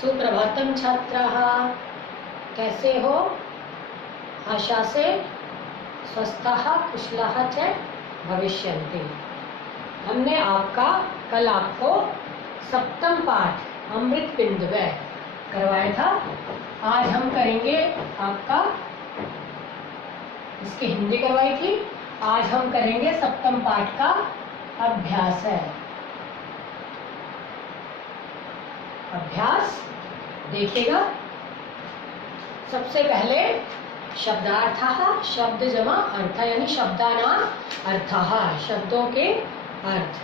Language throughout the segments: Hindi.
सुप्रभातम छात्राः, कैसे हो? आशा से स्वस्थः कुशलः च भविष्यन्ति। हमने कल आपको सप्तम पाठ अमृत बिंदुवः करवाया था। आज हम करेंगे आपका, इसकी हिंदी करवाई थी, आज हम करेंगे सप्तम पाठ का अभ्यास है। अभ्यास देखिएगा। सबसे पहले शब्दार्थः, शब्द जमा अर्थ, यानी शब्दानाम अर्थः, शब्दों के अर्थ।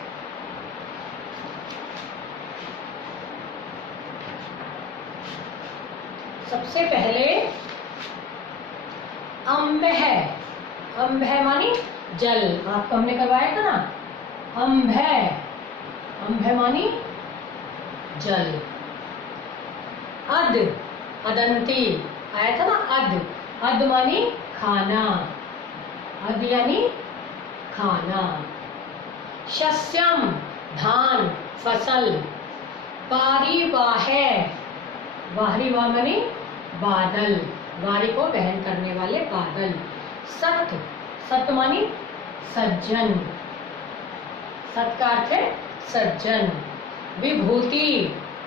सबसे पहले अम्ब है। अम्ब है मानी जल, आपको हमने करवाया था ना। अम्ब है, अम्ब है मानी जल। अद, अदंती आया था ना। अद, अद मानी खाना, अद यानी खाना। शस्यम, धान, फसल। पारिवाह, वाहरिवाह मानी बादल, वारी को वहन करने वाले बादल। सत, सत मानी सज्जन, सत का अर्थ है सज्जन। विभूति,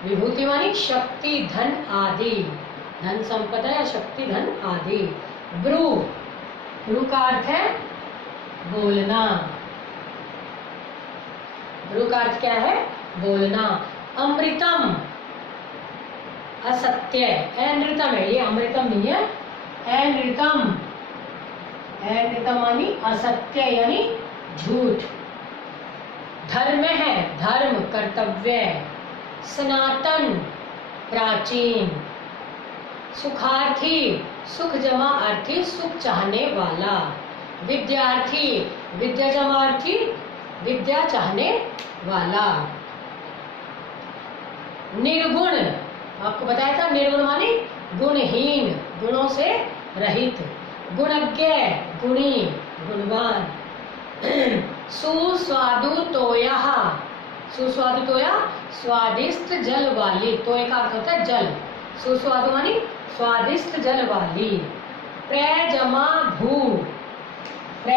विभूति मानी शक्ति, धन आदि, धन संपदा या शक्ति, धन आदि। ब्रू, ब्रू का अर्थ है बोलना, ब्रू का अर्थ क्या है? बोलना। अमृतम, असत्य, अनृतम है ये, अमृतम नहीं है, अनृतम। अनृतम मानी असत्य यानी झूठ। धर्म है, धर्म कर्तव्य। सनातन, प्राचीन। सुखार्थी, सुख जमा अर्थी, सुख चाहने वाला। विद्यार्थी, विद्या जमा अर्थी, विद्या चाहने वाला। निर्गुण, आपको बताया था निर्गुण माने गुणहीन, गुणों से रहित। गुणज्ञ, गुणी, गुणवान। सुस्वादु तोया, सुस्वादु तोया स्वादिष्ट जल वाली, तोय का अर्थ होता है जल। सुस्वादु मानी स्वादिष्ट जल वाली। प्र जमा भू, प्र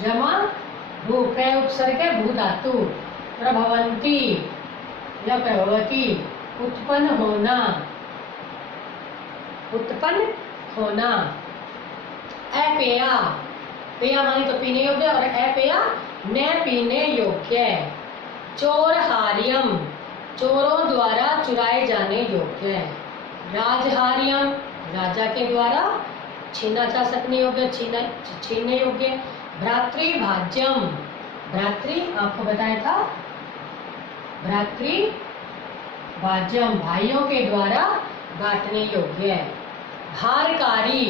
जमा भू, प्र उपसर्ग है भू धातु। प्रभवंती या प्रभवती, उत्पन्न होना, उत्पन्न होना। अपेया, पेया माने तो पीने योग्य, और अपेया न पीने योग्य। चोरहार्यम, चोरों द्वारा चुराए जाने योग्य। राजहार्यम, राजा के द्वारा छीना जा सकने योग्य, छीनने योग्य। भ्रातृभाज्यम, भ्रातृ आपको बताया था, भ्रातृभाज्यम भाइयों के द्वारा बांटने योग्य। भारकारी,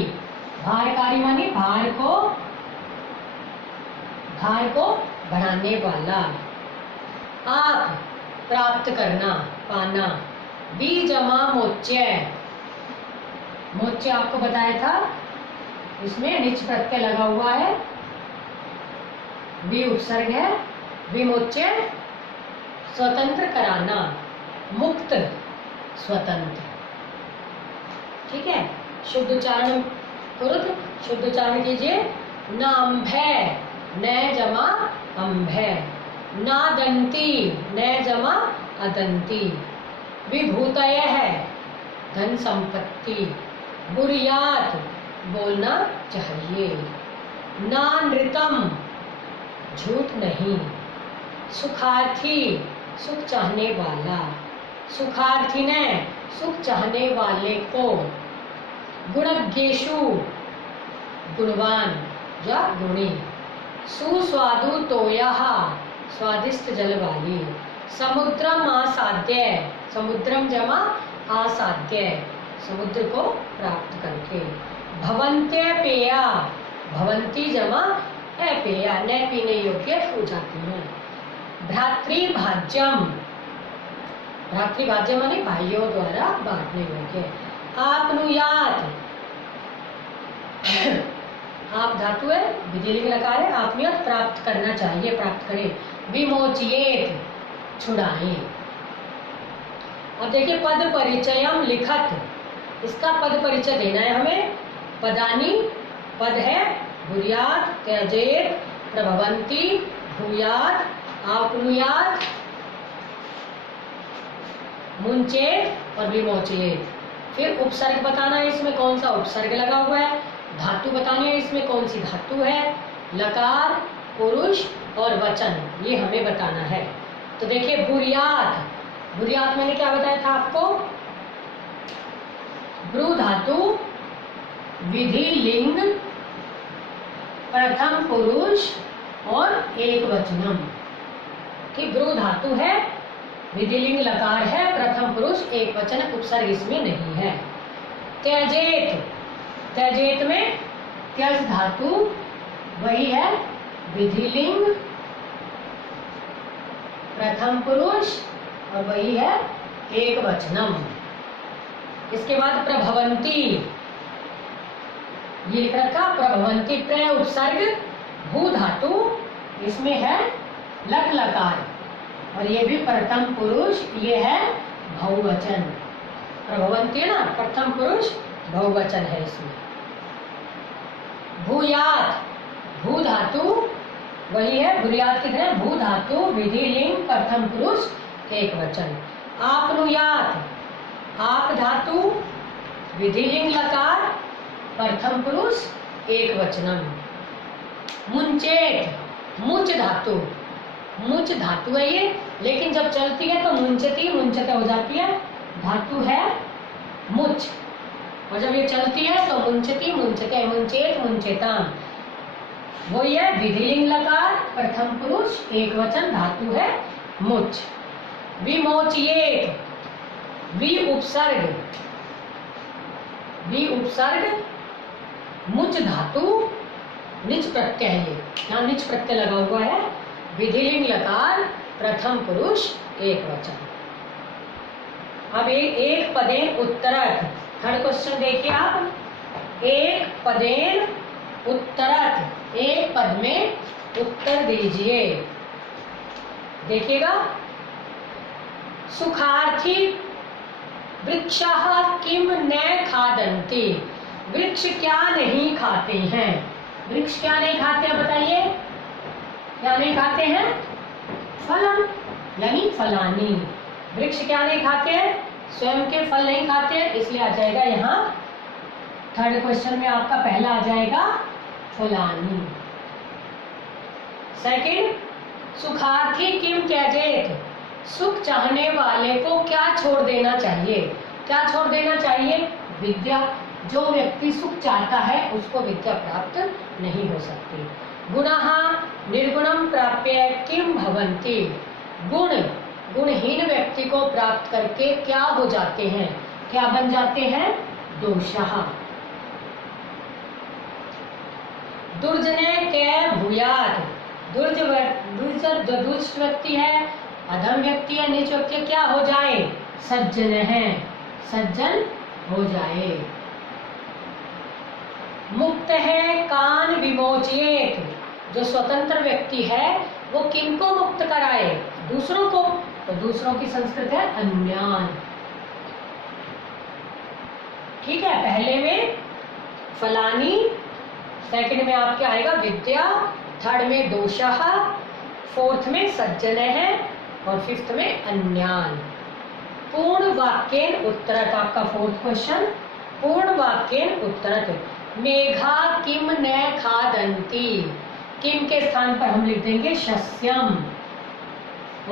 भारकारी मानी भार को बढ़ाने वाला। आप, प्राप्त करना, पाना। बी जमा मोच्य, मोच्य आपको बताया था, इसमें निच प्रत्यय लगा हुआ है, बी उपसर्ग है। विमोच्य स्वतंत्र कराना, मुक्त, स्वतंत्र। ठीक है, शुद्ध उच्चारण करो तो शुद्ध उच्चारण कीजिए। नाम्भे, न जमा अम्भे। नादंती, न जमा अदंती। विभूतय है, धन संपत्ति। बुरियात, बोलना चाहिए। नानृतम, झूठ नहीं। सुखार्थी, सुख चाहने वाला। सुखार्थी ने, सुख चाहने वाले को। गुणज्ञेषु, गुणवान या गुणी। सुस्वादु तोयः, स्वादिष्ट जल वाली। समुद्रम आसाद्य, समुद्रम जमा आसाद्य, समुद्र को प्राप्त करके। भवन्त्य पेया, भवंती जमा अपेया, न पीने योग्य हो जाती हैं। भ्रातृभाज्यम, भ्रातृभाज्य माने भाइयों द्वारा बांटने योग्य। आपनुयात, आप धातु है, विधिलिंग लकार है। आपनुयात प्राप्त करना चाहिए, प्राप्त करें। विमोचियेत, छुड़ाएं। अब देखिए पद परिचयम लिखत, इसका पद परिचय देना है हमें। पदानी पद है बुर्यात, त्यजेत, प्रभवंती, भूयात, आप्नुयात, मुंचेत और विमोचयेत। फिर उपसर्ग बताना है इसमें कौन सा उपसर्ग लगा हुआ है, धातु बतानी है इसमें कौन सी धातु है, लकार, पुरुष और वचन, ये हमें बताना है। तो देखिए बुर्यात, बुर्यात मैंने क्या बताया था आपको, ब्रू धातु, विधि लिंग, प्रथम पुरुष और एक वचनम। कि ब्रू धातु है, विधिलिंग लकार है, प्रथम पुरुष एक वचन, उपसर्ग इसमें नहीं है। त्यजेत, त्यजेत में त्यज धातु, वही है विधिलिंग, प्रथम पुरुष और वही है एक वचनम। इसके बाद प्रभवंती, ये लिख रखा प्रभवंती, प्रय उपसर्ग, भू धातु, इसमें है लट लकार और ये भी प्रथम पुरुष, ये है बहुवचन। प्रभवंती है ना, प्रथम पुरुष बहुवचन है इसमें। भूयात, भू धातु, वही है बुर्यात की तरह, भू धातु, विधिलिंग, प्रथम पुरुष एक वचन। आप्नुयात, आप धातु, विधिलिंग लकार, प्रथम पुरुष एक वचनम। मुंचेत, मुच धातु, मुच धातु है ये, लेकिन जब चलती है तो मुंचती मुंचते हो जाती है, धातु है मुच, और जब ये चलती है तो मुंचती मुंचते, मुंचेत मुंचेताम, वही है विधिलिंग लकार, प्रथम पुरुष एक वचन, धातु है मुच। विमोचयेत, वि उपसर्ग, वि उपसर्ग, मुच धातु, निच प्रत्यय है, यहाँ निच प्रत्यय लगा हुआ है, विधिलिंग लकार, प्रथम पुरुष एक वचन। अब एक पदेन उत्तरत, थर्ड क्वेश्चन देखिए आप, एक पदेन उत्तरत, एक पद में उत्तर दीजिए। देखिएगा, सुखार्थी वृक्षः किम न खादन्ति, वृक्ष क्या नहीं खाते हैं, वृक्ष क्या नहीं खाते हैं बताइए, क्या नहीं खाते हैं, फलम यानी फलानी, वृक्ष क्या नहीं खाते हैं, स्वयं के फल नहीं खाते हैं, इसलिए आ जाएगा यहाँ थर्ड क्वेश्चन में आपका पहला आ जाएगा फलानी। सेकंड, सुखार्थी किम त्यजेत, सुख चाहने वाले को क्या छोड़ देना चाहिए, क्या छोड़ देना चाहिए, विद्या, जो व्यक्ति सुख चाहता है उसको विद्या प्राप्त नहीं हो सकती। गुणः निर्गुणम प्राप्य किम भवन्ति, गुण गुणहीन व्यक्ति को प्राप्त करके क्या हो जाते हैं, क्या बन जाते हैं, दोषः। दुर्जने के भूयात, जो दुष्ट व्यक्ति है, अधम व्यक्ति है, नीच व्यक्ति क्या हो जाए, सज्जन है, सज्जन हो जाए। मुक्त है कान विमोचयेत, जो स्वतंत्र व्यक्ति है वो किनको मुक्त कराए, दूसरों को, तो दूसरों की संस्कृत है अन्यान। ठीक है, पहले में फलानी, सेकंड में आपके आएगा विद्या, थर्ड में दोषः, फोर्थ में सज्जन है और फिफ्थ में अन्यान। पूर्ण वाक्येन उत्तरत, आपका फोर्थ क्वेश्चन, पूर्ण वाक्येन उत्तरत। मेघा किम न खादन्ति, किम के स्थान पर हम लिख देंगे शस्यम,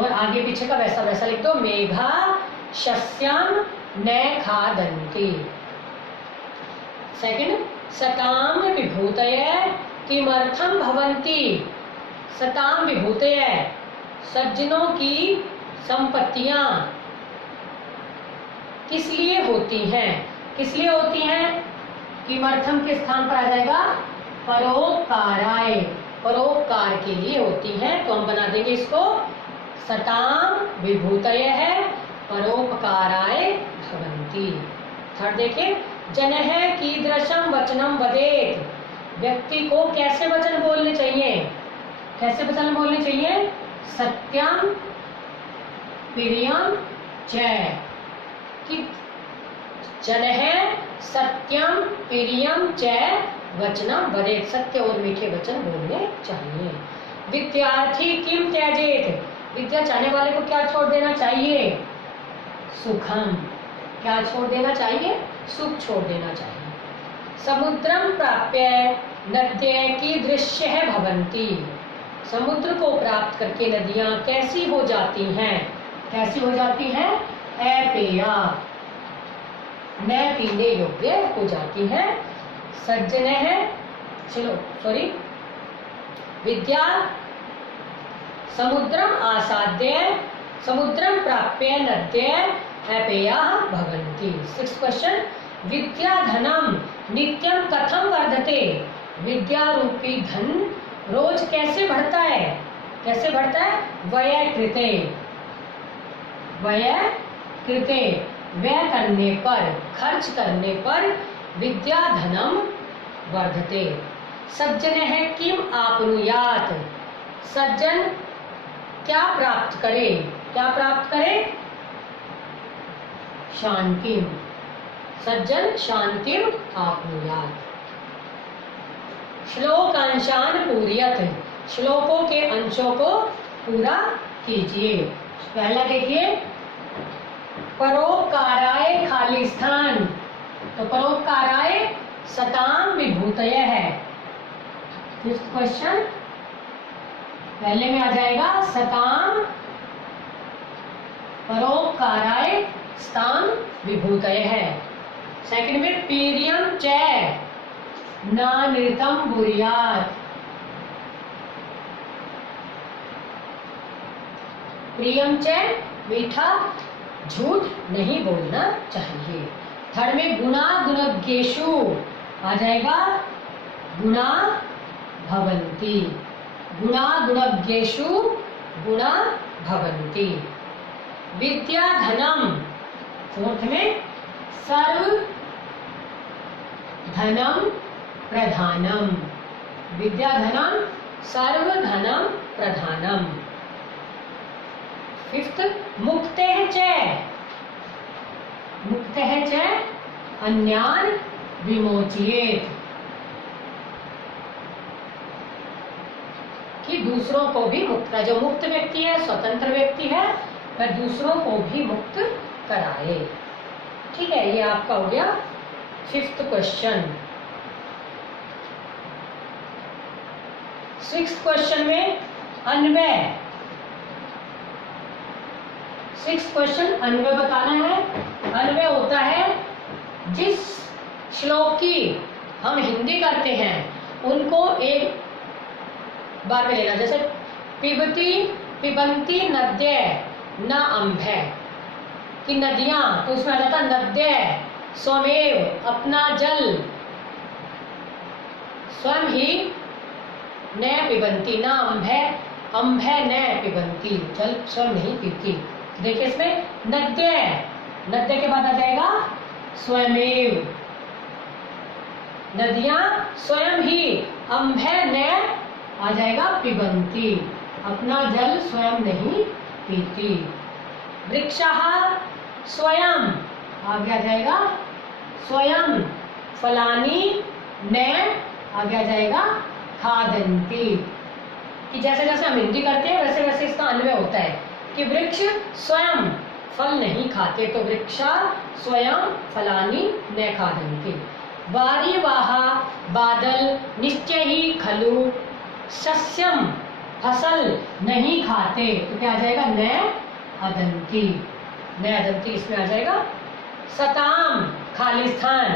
और आगे पीछे का वैसा वैसा लिख दो, मेघा शस्यम न खादन्ति। सेकंड, सताम विभूतय किमर्थम भवन्ति, सताम विभूतय, सज्जनों की संपत्तियां किस लिए होती हैं, किस लिए होती हैं, किमर्थम के स्थान पर आ जाएगा परोपकाराय, परोपकार के लिए होती हैं, तो हम बना देंगे इसको सताम विभूतय है परोपकाराय भवन्ति। थर्ड देखिए, जनः कीदृशं वचनं वदेत्, व्यक्ति को कैसे वचन बोलने चाहिए, कैसे वचन बोलने चाहिए, सत्यम प्रियम च, कि जनः सत्यम प्रियम च वचनम वदेत्, सत्य और मीठे वचन बोलने चाहिए। विद्यार्थी किम त्यजेत, विद्या चाहने वाले को क्या छोड़ देना चाहिए? सुखम, क्या छोड़ देना चाहिए? सुख छोड़ देना चाहिए। समुद्रम प्राप्य नद्य की दृश्य भवन्ति, समुद्र को प्राप्त करके नदियां कैसी हो जाती हैं? कैसी हो जाती हैं? अपेया, न पीने योग्य हो जाती हैं। सज्जन है, चलो सॉरी, विद्या समुद्रम आसाद्य समुद्रम प्राप्य नद्य अपेया भवन्ति। 6th क्वेश्चन, विद्या धनम नित्यम कथम वर्धते, विद्या रूपी धन रोज कैसे बढ़ता है? कैसे बढ़ता है? व्यय कृते, व्यय कृते, व्यय करने पर, खर्च करने पर विद्या धनम वर्धते। सज्जन है किम आपनुयात, सज्जन क्या प्राप्त करे? क्या प्राप्त करे? शांतिम, सज्जन शांतिम आपनुयात। श्लोकांशान पूर्यत, श्लोकों के अंशों को पूरा कीजिए। पहला देखिए, परोपकाराय खाली स्थान, तो परोपकाराय सताम विभूतय है। 5th क्वेश्चन, पहले में आ जाएगा सताम, परोपकाराय स्थान विभूतय है। सेकंड में पीरियम च ना नृतम बुरियात, प्रियम च मीठा, झूठ नहीं बोलना चाहिए। थर्ड में गुणा गुणज्ञेषु आ जाएगा गुणा भवन्ति, गुणा गुणज्ञेषु गुणा भवन्ति। विद्या धनम, 4th में सर्व धनम प्रधानम, विद्या धनम सर्व धनम प्रधानम। 5th, मुक्तेः च, मुक्तेः च अन्यान विमोचयेत्, कि दूसरों को भी मुक्त कराए। जो मुक्त व्यक्ति है, स्वतंत्र व्यक्ति है, वह दूसरों को भी मुक्त कराए। ठीक है, ये आपका हो गया 5th क्वेश्चन। 6th क्वेश्चन में अन्वय, 6th क्वेश्चन अन्वय बताना है। अन्वय होता है जिस श्लोक की हम हिंदी करते हैं उनको एक बार में लेना। जैसे पिबती पिबंती नद्य न अम्भे, कि नदियां, तो उसमें आ जाता नद्य स्वमेव, अपना जल, स्वयं ही न पिबंती, न अम्भे, अम्भे न पिबंती, जल स्वयं नहीं पीती। देखिए इसमें नद्य, नद्य के बाद आ जाएगा स्वयमेव, नदियां स्वयं ही, अम्भे न आ जाएगा पिबंती, अपना जल स्वयं नहीं पीती। वृक्षः स्वयं आगे आ जाएगा स्वयं, फलानी न आगे आ जाएगा खादंती, कि जैसे जैसे हम हिंदी करते हैं वैसे वैसे इसका अन्वय होता है कि वृक्ष स्वयं फल नहीं खाते, तो वृक्षा स्वयं फलानी न खादंती। वारिवाहा बादल निश्चय ही खलु सस्यम, फसल नहीं खाते, तो क्या आ जाएगा न अदंती, न अदंती इसमें आ जाएगा। सताम खाली स्थान,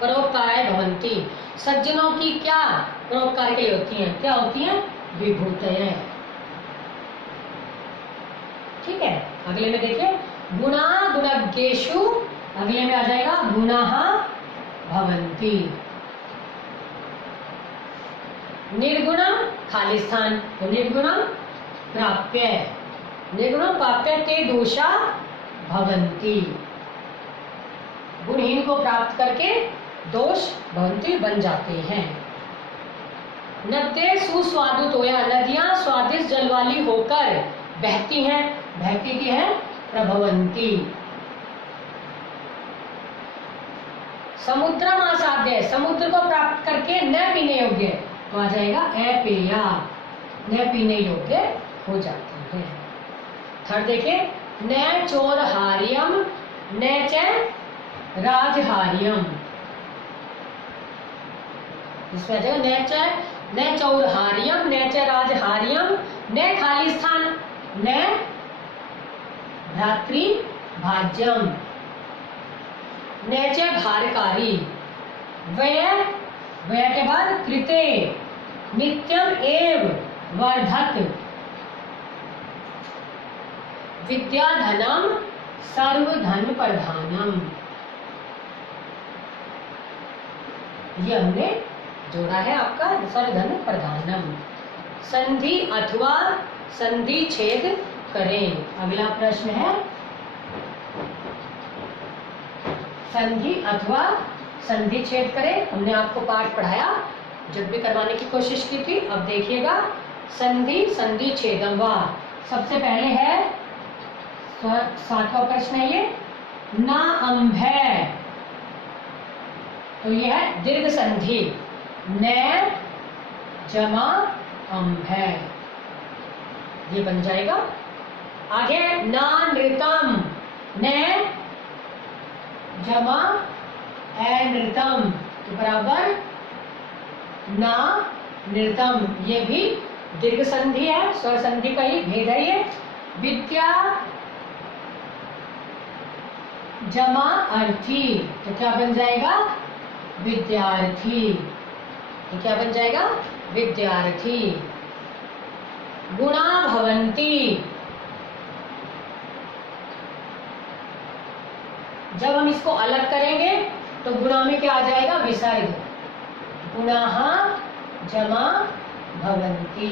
परोपकाराय भवन्ति, सज्जनों की क्या परोपकार के लिए होती हैं? क्या होती हैं? विभूतयः। ठीक है, अगले में देखिए गुणा गुणज्ञेषु, अगले में आ जाएगा गुणाः भवन्ति। निर्गुणम खाली स्थान, तो निर्गुणम प्राप्य, निर्गुणम प्राप्य ते दोषा भवन्ति, गुणहीन को प्राप्त करके दोष भवन्ति बन जाते हैं। नद्ये सुस्वादु तोया, नदियां स्वादिष्ट जल वाली होकर बहती हैं, बहती की है प्रभवंती, समुद्रम आसाद्य, समुद्र को प्राप्त करके न पीने योग्य, तो आ जाएगा अपेया, न पीने योग्य हो जाती है। थर्ड देखिए, न चोरहार्यम न च राजहार्यम, इसमें आ जाएगा न चौरहार्यम न च राजहार्यम, न खाली स्थान न भ्रातृभाज्यम, न च भारकारी, व्यय के बाद कृते नित्यम एव वर्धत, विद्याधनम सर्वधन प्रधानम। ये हमने जोड़ा है आपका सर्वधन प्रधानम। संधि अथवा संधि छेद करें। अगला प्रश्न है संधि अथवा संधि छेद करें। हमने आपको पाठ पढ़ाया, जब भी करवाने की कोशिश की थी। अब देखिएगा संधि संधि छेदम वा। सबसे पहले है 7वां प्रश्न है ये, ना अम्भ है, तो ये है दीर्घ संधि, न जमा अम्भ है, ये बन जाएगा। आगे ना नृतम, न जमा अनृतम, तो बराबर ना नृतम, ये भी दीर्घ संधि है, स्वर संधि का ही भेद है ये। विद्या जमा अर्थी, तो क्या बन जाएगा विद्यार्थी, तो क्या बन जाएगा विद्यार्थी। गुणा भवन्ति, जब हम इसको अलग करेंगे तो गुणा में क्या आ जाएगा विसर्ग, गुणाः जमा भवन्ति,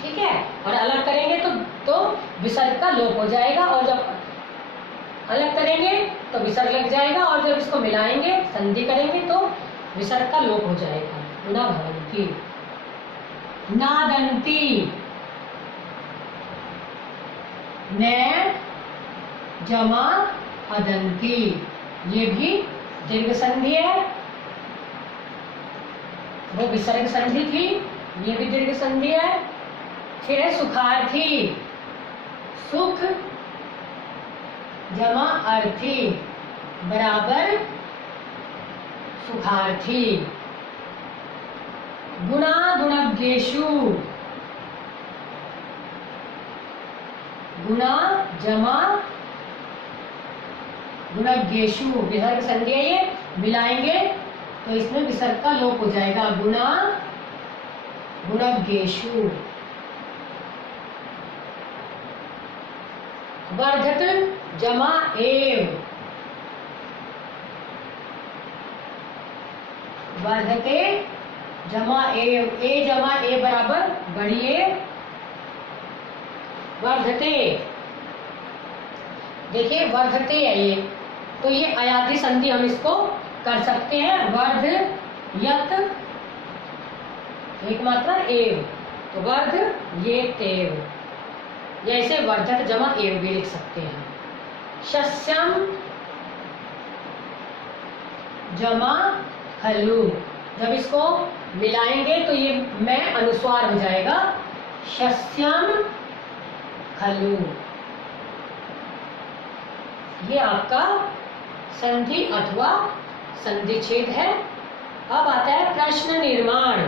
ठीक है। और अलग करेंगे तो विसर्ग का लोप हो जाएगा, और जब अलग करेंगे तो विसर्ग लग जाएगा, और जब इसको मिलाएंगे संधि करेंगे तो विसर्ग का लोप हो जाएगा। गुणा भवन्ति। नादन्ति, न जमा अदन्ति, ये भी दीर्घ संधि है, वो विसर्ग संधि थी, ये भी दीर्घ संधि है। फिर है सुखार्थी, सुख जमा अर्थी बराबर सुखार्थी। गुणा गुणज्ञेषु, गुणा जमा गुणज्ञेषु, विसर्ग संधि है ये, मिलाएंगे तो इसमें विसर्ग का लोप हो जाएगा, गुणा गुणज्ञेषु। वर्धत जमा एव, वर्धते जमा एव, ए जमा ए बराबर बड़ी ए, वर्धते। देखिए वर्धते है ये, तो ये अयात्री संधि हम इसको कर सकते हैं, वर्ध यत एक मात्रा एव, तो वर्ध ये तेव, जैसे वर्धत जमा एव भी लिख सकते हैं। शस्यम जमा खलु, जब इसको मिलाएंगे तो ये मैं अनुस्वार हो जाएगा, शस्यम खलु। ये आपका संधि अथवा संधि छेद है। अब आता है प्रश्न निर्माण।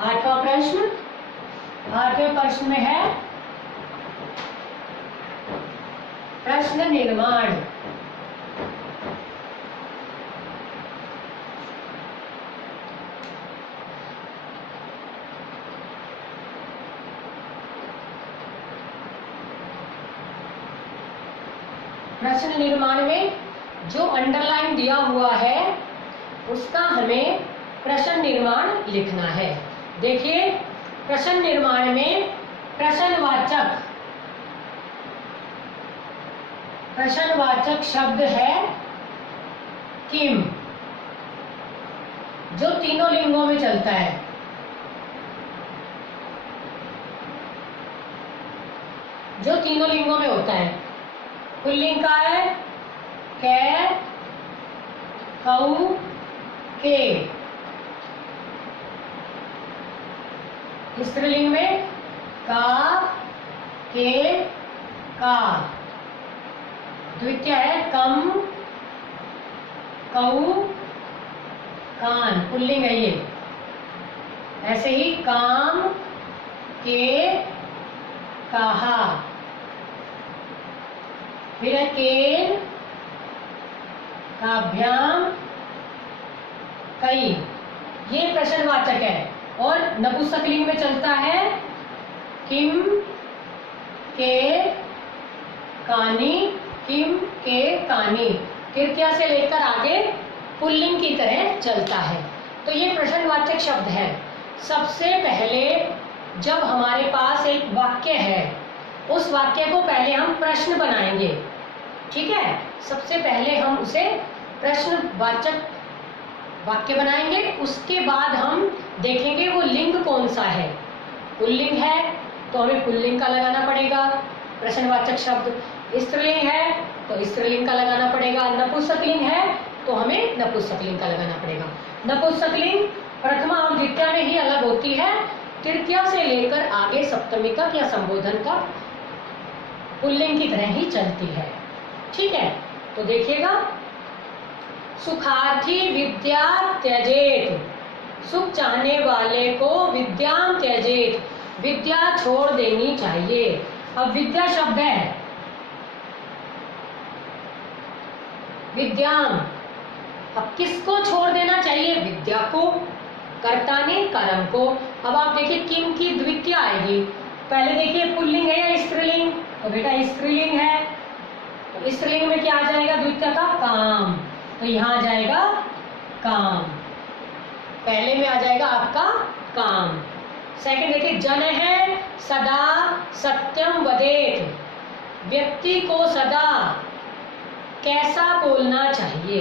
8वां प्रश्न, 8वें प्रश्न में है प्रश्न निर्माण। प्रश्न निर्माण में जो अंडरलाइन दिया हुआ है उसका हमें प्रश्न निर्माण लिखना है। देखिए प्रश्न निर्माण में प्रश्नवाचक शब्द है किम, जो तीनों लिंगों में चलता है। जो तीनों लिंगों में होता है। पुल्लिंग का है कै, कऊ, के। स्त्रीलिंग में का, के, का। द्वितीय है कम, कऊ, कान, पुल्लिंग है ये। ऐसे ही काम, के, कहा। फिर है केन, काभ्याम, कई। ये प्रश्नवाचक है। और नपुंसकलिंग में चलता है किम, के, कानी, किम, के, कानी। तृतीया से लेकर आगे पुल्लिंग की तरह चलता है। तो ये प्रश्नवाचक शब्द है। सबसे पहले जब हमारे पास एक वाक्य है, उस वाक्य को पहले हम प्रश्न बनाएंगे। ठीक है, सबसे पहले हम उसे प्रश्नवाचक वाक्य बनाएंगे। उसके बाद हम देखेंगे वो लिंग कौन सा है। पुल्लिंग है तो हमें पुल्लिंग का लगाना पड़ेगा प्रश्नवाचक शब्द। स्त्रीलिंग है तो स्त्रीलिंग का लगाना पड़ेगा। नपुंसकलिंग है तो हमें नपुंसकलिंग का लगाना पड़ेगा। नपुंसकलिंग प्रथमा और द्वितीया में ही अलग होती है। तृतीया से लेकर आगे सप्तमी तक या संबोधन तक पुल्लिंग की तरह ही चलती है। ठीक है, तो देखिएगा, सुखार्थी विद्या त्यजेत, सुख चाहने वाले को विद्याम त्यजेत, विद्या छोड़ देनी चाहिए। अब विद्या शब्द है, विद्याम, अब किसको छोड़ देना चाहिए? विद्या को, कर्ता ने कर्म को। अब आप देखिए किम की द्वितीया आएगी। पहले देखिए पुल्लिंग है या स्त्रीलिंग? तो बेटा स्त्रीलिंग है, तो स्त्रीलिंग में क्या आ जाएगा? द्वितीया का काम, तो यहाँ आ जाएगा काम। पहले में आ जाएगा आपका काम। सेकंड देखिए जन है, सदा सत्यम वदेत, व्यक्ति को सदा कैसा बोलना चाहिए?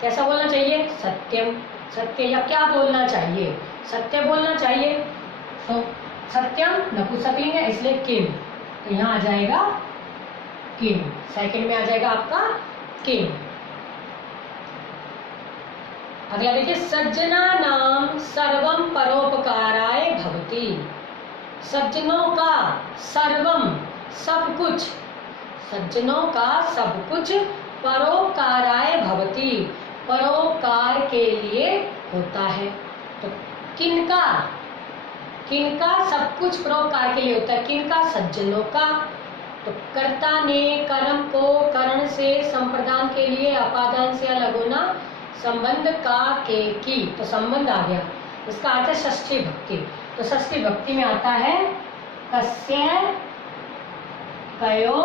कैसा बोलना चाहिए? सत्यम, सत्य या क्या बोलना चाहिए? सत्य बोलना चाहिए। तो सत्यम नपुंसकलिंग है इसलिए किम, तो यहाँ आ जाएगा किम। सेकंड में आ जाएगा आपका किम। अगला देखिए, सज्जना नाम सर्वम परोपकाराय भवति, सज्जनों का सर्वम सब कुछ, सज्जनों का सब कुछ परोपकाराय भवति, परोपकार के लिए होता है। तो किनका, किनका सब कुछ परोपकार के लिए होता है? किनका? सज्जनों का। तो कर्ता ने कर्म को करण से संप्रदान के लिए अपादान से अलग होना, संबंध का के की, तो संबंध आ गया। इसका अर्थ है षष्ठी भक्ति। तो षष्ठी भक्ति में आता है कस्य, कयो,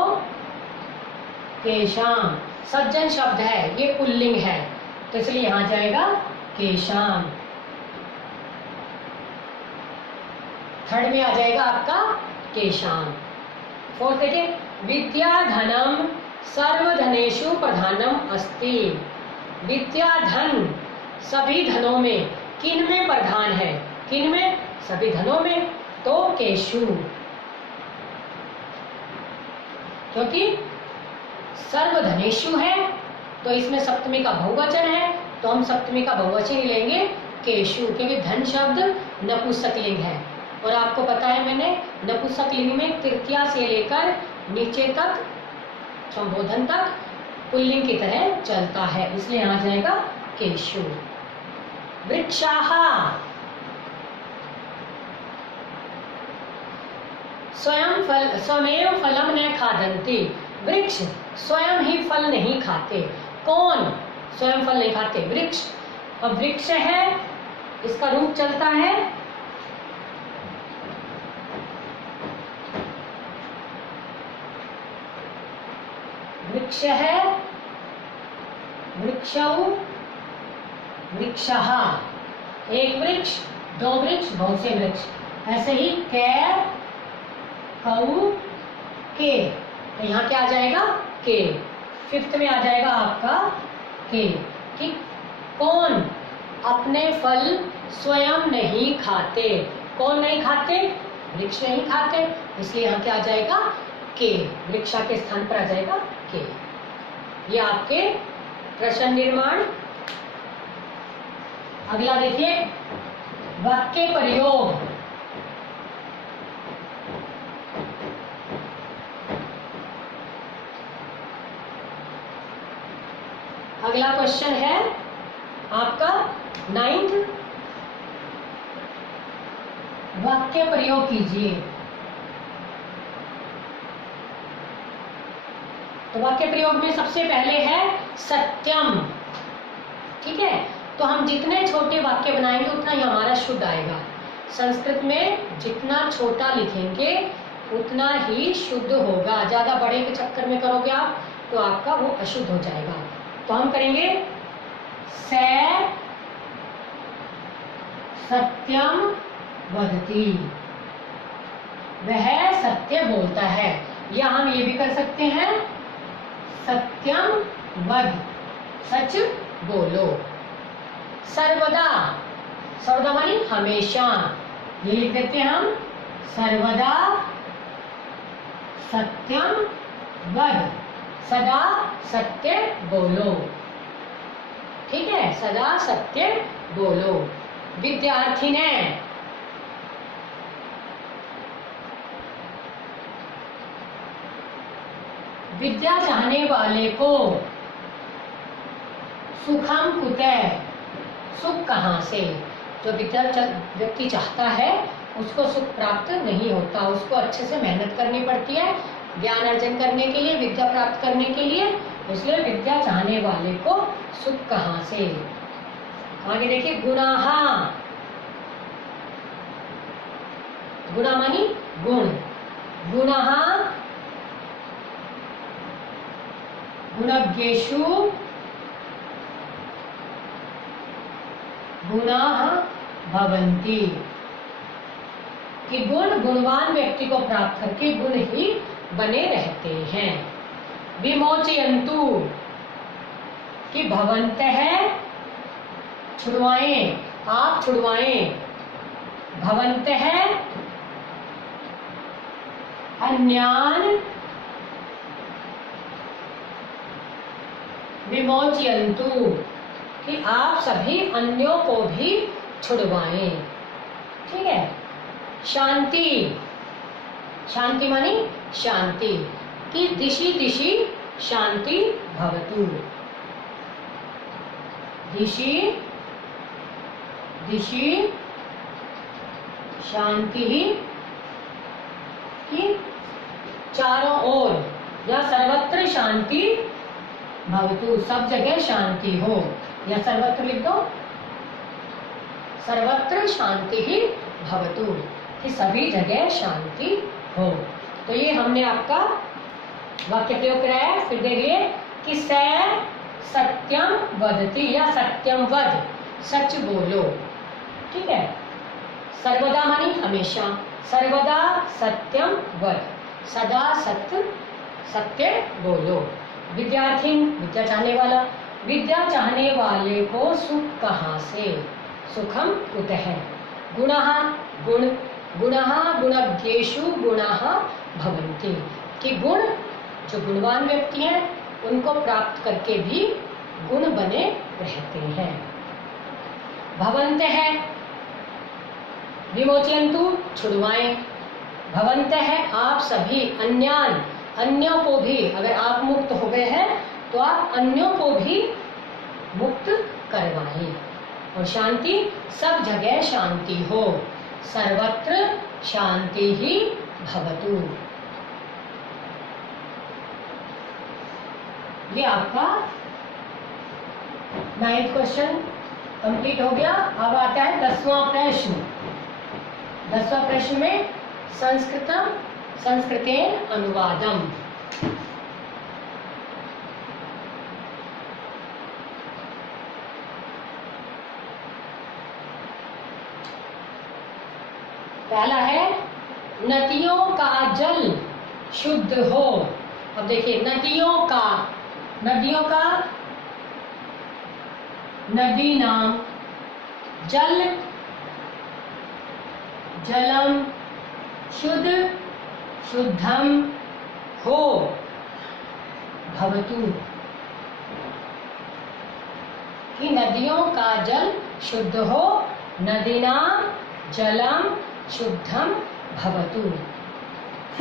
केशाम। सज्जन शब्द है, ये पुल्लिंग है, तो इसलिए यहां जाएगा केशाम। थर्ड में आ जाएगा आपका केशाम। फोर्थ देखिए, विद्या धनम सर्वधनेषु प्रधानम अस्ति, विद्या धन सभी धनों में, किन में प्रधान है? किन में? सभी धनों में। तो केशु, क्योंकि सर्वधनेषु है तो इसमें सप्तमी का बहुवचन है, तो हम सप्तमी का बहुवचन ही लेंगे केशु, क्योंकि धन शब्द नपुंसकलिंग है। और आपको पता है मैंने, नपुंसकलिंग में तृतीया से लेकर नीचे तक संबोधन तक पुल्लिंग की तरह चलता है, इसलिए यहाँ जाएगा केशु। वृक्षाः स्वयं फलम न खादन्ति, वृक्ष स्वयं ही फल नहीं खाते। कौन स्वयं फल नहीं खाते? वृक्ष। अब वृक्ष है, इसका रूप चलता है वृक्ष है, वृक्षौ, वृक्षः, एक वृक्ष, दो वृक्ष, बहुत से वृक्ष। ऐसे ही कै, कऊ, के, तो यहाँ क्या आ जाएगा? के। फिफ्थ में आ जाएगा आपका के, कि कौन अपने फल स्वयं नहीं खाते। कौन नहीं खाते? वृक्ष नहीं खाते, इसलिए यहाँ क्या आ जाएगा? के। वृक्षा के स्थान पर आ जाएगा के। ये आपके प्रश्न निर्माण। अगला देखिए, वाक्य प्रयोग। अगला क्वेश्चन है आपका 9th, वाक्य प्रयोग कीजिए। तो वाक्य प्रयोग में सबसे पहले है सत्यम। ठीक है, तो हम जितने छोटे वाक्य बनाएंगे उतना ही हमारा शुद्ध आएगा। संस्कृत में जितना छोटा लिखेंगे उतना ही शुद्ध होगा। ज्यादा बड़े के चक्कर में करोगे आप तो आपका वो अशुद्ध हो जाएगा। तो हम करेंगे सत्यम वदति, वह सत्य बोलता है। या हम ये भी कर सकते हैं सत्यम वद, सच बोलो। सर्वदा, सर्वदा मानी हमेशा, ये लिख देते हैं हम सर्वदा सत्यम वद, सदा सत्य बोलो। ठीक है, सदा सत्य बोलो। विद्यार्थी ने, विद्या चाहने वाले को सुखम कुतः, सुख कहाँ से। जो विद्या व्यक्ति चाहता है उसको सुख प्राप्त नहीं होता, उसको अच्छे से मेहनत करनी पड़ती है ज्ञान अर्जन करने के लिए, विद्या प्राप्त करने के लिए। इसलिए विद्या चाहने वाले को सुख कहाँ से। आगे देखिए, गुणाहा, गुणा मानी गुण। गुणहा गुणज्ञेषु गुणाः भवन्ति, कि गुण गुणवान व्यक्ति को प्राप्त करके गुण ही बने रहते हैं। विमोचयन्तु, कि भवन्तः छुड़वाएं, आप छुड़वाएं। भवन्तः अन्यान विमोचयन्तु, कि आप सभी अन्यों को भी छुड़वाएं। ठीक है। शांति, शांति मानी शांति, कि दिशि दिशि शांति भवतु। दिशि दिशि शांति, कि चारों ओर या सर्वत्र शांति भवतु, सब जगह शांति हो। या सर्वत्र लिख दो, सर्वत्र शांति ही भवतु, कि सभी जगह शांति हो। तो ये हमने आपका वाक्य प्रयोग कराया। फिर देखिए कि सत्यम वदति या सत्यम वद, सच बोलो। ठीक है। सर्वदा मानी हमेशा, सर्वदा सत्यम वद, सदा सत्य सत्य बोलो। विद्यार्थी, विद्या चाहने वाला, विद्या चाहने वाले को सुख कहाँ से। सुखम कुतः। गुणः गुण, गुणः गुणज्ञेषु गुणाः भवन्ति, कि गुण जो गुणवान व्यक्ति हैं उनको प्राप्त करके भी गुण बने रहते हैं। भवन्तः विमोचयन्तु, छुड़वाएं। भवन्तः आप सभी, अन्यान अन्यों को भी, अगर आप मुक्त हो गए हैं तो आप अन्यों को भी मुक्त करवाएं। और शांति, सब जगह शांति हो, सर्वत्र शांति ही भवतु। ये आपका 9th क्वेश्चन कंप्लीट हो गया। अब आता है 10वां प्रश्न। 10वां प्रश्न में संस्कृतेन अनुवादम। पहला है नदियों का जल शुद्ध हो। अब देखिए, नदियों का, नदियों का नदी नाम, जल जलम, शुद्ध शुद्धम हो, भवतु। कि नदियों का जल शुद्ध हो, नदीनां जलम शुद्धम भवतु।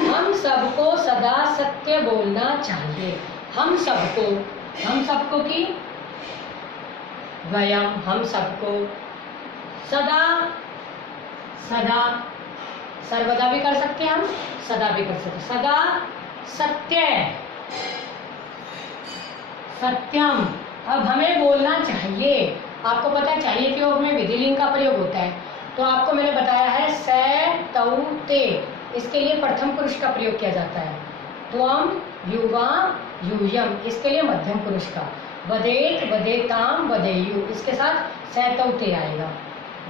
हम सबको सदा सत्य बोलना चाहिए। हम सबको की वयम, हम सबको, सदा, सदा सर्वदा भी कर सकते हैं, हम सदा भी कर सकते हैं। सदा सत्य, सत्यम, अब हमें बोलना चाहिए। आपको पता है चाहिए के योग में विधिलिंग का प्रयोग होता है, तो आपको मैंने बताया है स तौ ते, इसके लिए प्रथम पुरुष का प्रयोग किया जाता है। त्वम युवा यूयम, इसके लिए मध्यम पुरुष का। वदेत वदेताम वदेयु, इसके साथ स तौ ते आएगा।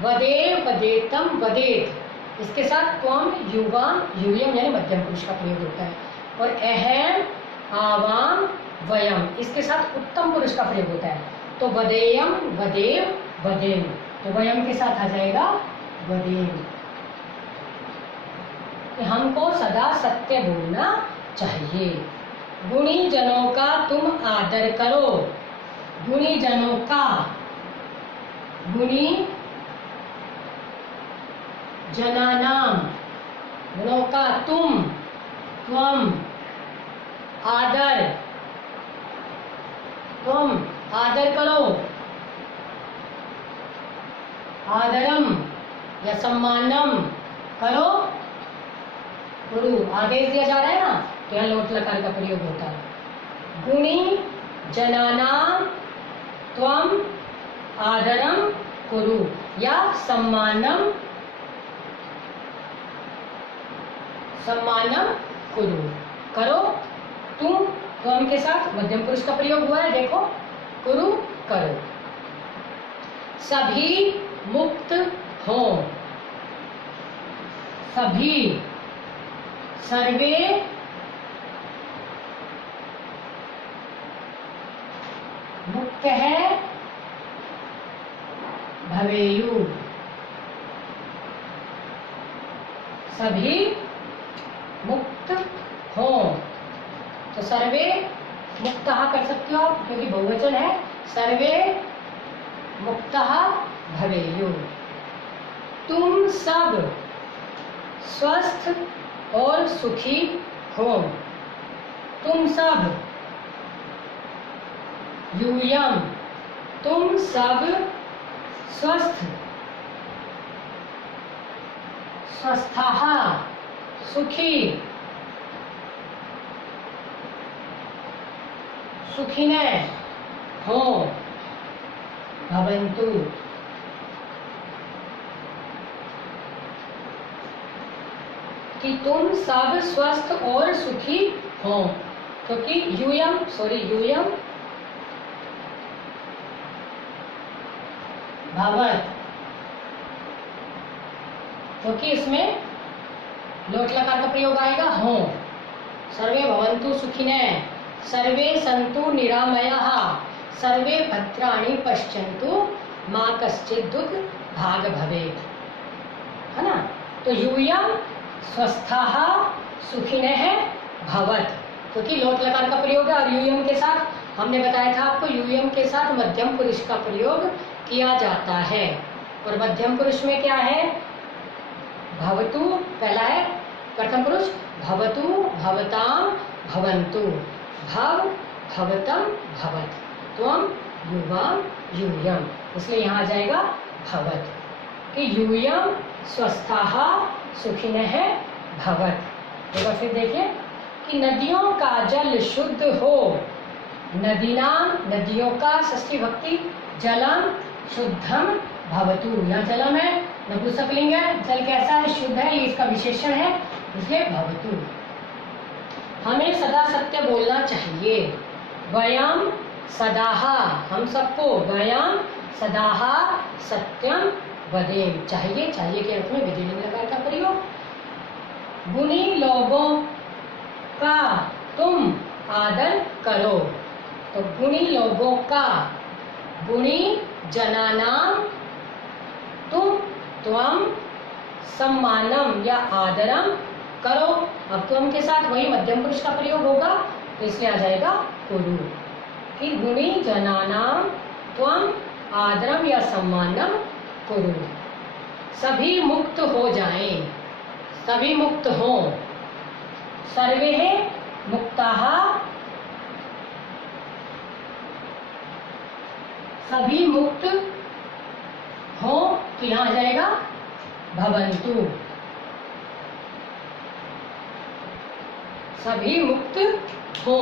वदेव वदेतम वदेत, इसके साथ त्वम युवा यूयम यानी मध्यम पुरुष का प्रयोग होता है। और अहम आवाम वयम, इसके साथ उत्तम पुरुष का प्रयोग होता है। तो वदेयम वदेव वदेम, तो वयम के साथ आ जाएगा वदेम। हमको सदा सत्य बोलना चाहिए। गुणी जनों का तुम आदर करो। गुणी जनों का, गुणी जनानाम, गुणों का तुम, त्वम, आदर, तुम आदर करो। आदरम या सम्मानम करो, गुरु आदेश दिया जा रहा है ना, तो यहाँ लोट लकार का प्रयोग होता है। गुणी जनानाम त्वम आदरम कुरु या सम्मानम, सम्मानम कुरु, करो। तुम, त्वम के साथ मध्यम पुरुष का प्रयोग हुआ है, देखो, कुरु करो। सभी मुक्त हो, सभी, सर्वे मुक्त है, भवेयु, सभी मुक्त हो। तो सर्वे मुक्तः कर सकते हो आप, क्योंकि बहुवचन है। सर्वे मुक्तः भवेयु। तुम सब स्वस्थ और सुखी हो। तुम सब, यूयम, तुम सब स्वस्थ, स्वस्थः सुखी, सुखिने हो, भवन्तु। कि तुम सब स्वस्थ और सुखी हो, क्योंकि यूयम, यूयम भवत, क्योंकि इसमें लोट लकार का प्रयोग आएगा हो। सर्वे भवन्तु सुखिने, सर्वे सन्तु निरामयाः, सर्वे भद्राणि पश्यन्तु मा कश्चित् दुःख भाग भवेत्, है ना। तो यूयम स्वस्थः सुखिनः भवत्, क्योंकि लोट लकार का प्रयोग है। और यूयम के साथ हमने बताया था आपको, यूयम के साथ मध्यम पुरुष का प्रयोग किया जाता है। और मध्यम पुरुष में क्या है, भवतु पहला है प्रथम पुरुष, भवतु भवताम भवन्तु, भव भवतम भवत, त्वम युवाम यूयम, इसलिए यहाँ आ जाएगा भवत। कि यूयम स्वस्थः सुखिनः भवत। एक बार फिर देखिए कि नदियों का जल शुद्ध हो। नदीनाम, नदियों का षष्ठी भक्ति, जलम शुद्धम भवतु, यहाँ जलम है, नपुंसकलिंग है, जल कैसा है, शुद्ध है, ये इसका विशेषण है, इसलिए भवतु। हमें सदा सत्य बोलना चाहिए। वयम सदाह, हम सबको, वयम सदाह सत्यम वदेम, चाहिए, चाहिए के अर्थ में विधिलिंग लकार का प्रयोग। गुणी लोगों का तुम आदर करो। तो गुणी लोगों का, गुणी जनानाम तुम, त्वम सम्मानम या आदरम करो। अब त्वम के साथ वही मध्यम पुरुष का प्रयोग होगा, तो इसलिए आ जाएगा कुरु। कि गुणी जनानाम त्वम आदरम या सम्मानम कुरु। सभी मुक्त हो जाएं, सभी मुक्त हों। सर्वे मुक्ताः, सभी मुक्त हो, तो यहाँ आ जाएगा भवन्तु। सभी मुक्त हो,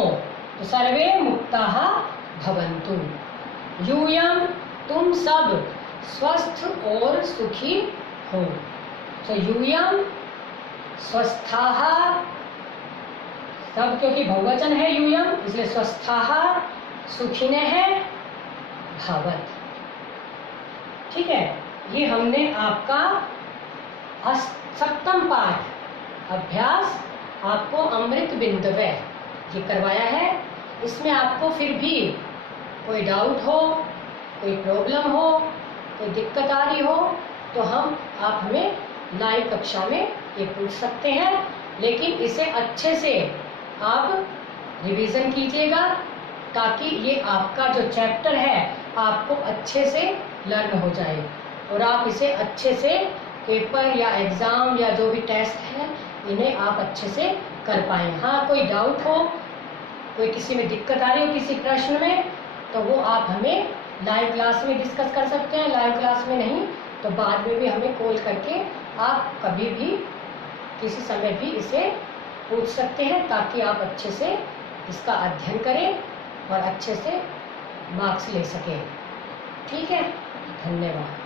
तो सर्वे मुक्ताः भवन्तु। यूयं, तुम सब स्वस्थ और सुखी हो। तो यूयं स्वस्थाः, सब क्योंकि बहुवचन है यूयं, इसलिए स्वस्थाः सुखिनः भवत। ठीक है, ये हमने आपका 7वां पाठ अभ्यास आपको अमृत बिंदवे ये करवाया है। इसमें आपको फिर भी कोई डाउट हो, कोई प्रॉब्लम हो, कोई दिक्कत आ रही हो, तो आप हमें लाइव कक्षा में ये पूछ सकते हैं। लेकिन इसे अच्छे से आप रिवीजन कीजिएगा, ताकि ये आपका जो चैप्टर है आपको अच्छे से लर्न हो जाए और आप इसे अच्छे से पेपर या एग्ज़ाम या जो भी टेस्ट है इन्हें आप अच्छे से कर पाएँ। हाँ, कोई डाउट हो, कोई किसी में दिक्कत आ रही हो किसी प्रश्न में, तो वो आप हमें लाइव क्लास में डिस्कस कर सकते हैं। लाइव क्लास में नहीं तो बाद में भी हमें कॉल करके आप कभी भी किसी समय भी इसे पूछ सकते हैं, ताकि आप अच्छे से इसका अध्ययन करें और अच्छे से मार्क्स ले सकें। ठीक है, धन्यवाद।